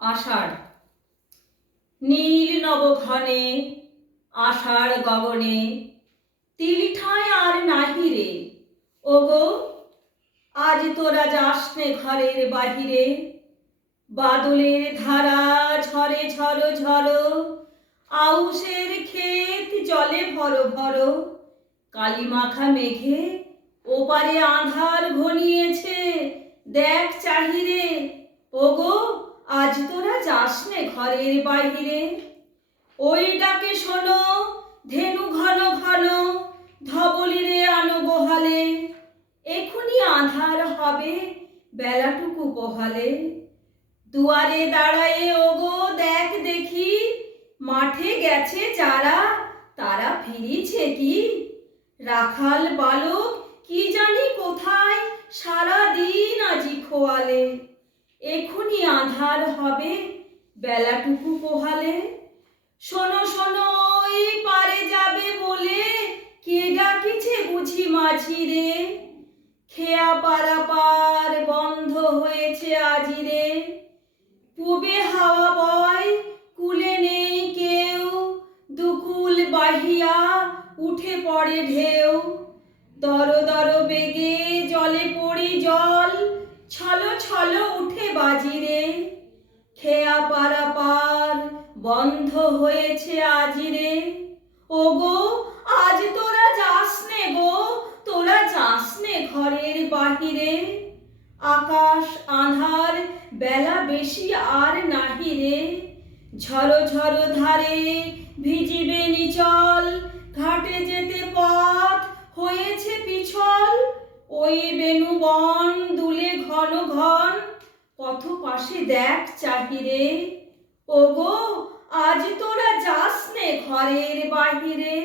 আষাঢ়। নীল নবঘনে আষাঢ় গগনে, তিলিঠায় আর নাহি রে। ওগো, আজ তোরা যাসনে ঘরের বাহিরে। বাদলের ধারা ঝরে ঝরো ঝরো, আউশের ক্ষেত জলে ভরো ভরো। কালী মাখা মেঘে ওপারে আধার ঘনিয়েছে, দেখ চাহিরে। ওগো যাসনে ঘরের বাহিরে। ওই ডাকে শোনো, ধেনু ঘন ঘন, ধবলিরে আনো বহালে এখুনি আধার হবে বেলাটুকু বহালে। দুয়ারে দাঁড়ায়ে, ওগো, দেখ দেখি, মাঠে গেছে যারা, তারা ফিরিছে কি? রাখাল বালক, কি জানি কোথায় সারা দিন আজি খোয়ালে। এখুনি আধার হবে বেলাটুকু পোহালে। শোনো শোনো ওই পারে যাবে বলে। কে ডাকিছে বুঝি মাঝি রে খেয়া পারা পার বন্ধ হয়েছে আজি রে পূবে হাওয়া বয়, কুলে নেই কেউ। দুকুল বাহিয়া উঠে পড়ে ঢেউ। দর দর বেগে জলে পড়ি জল। হয়েছে আজিরে ওগো, আজ তোরা যাস নে গো, তোরা যাস নে ঘরের বাহিরে। আকাশ আধার, বেলা বেশি আর নাহি রে। ঝড়ো ঝড়ো ধারে ভিজিবে নিচল, ঘাটে যেতে পথ হয়েছে পিছল। ওই বেনু বন দুলে ঘন ঘন, পথ পাশে দেখ চাহিরে ওগো আজ তোরা যাসনে ঘরের বাহিরে।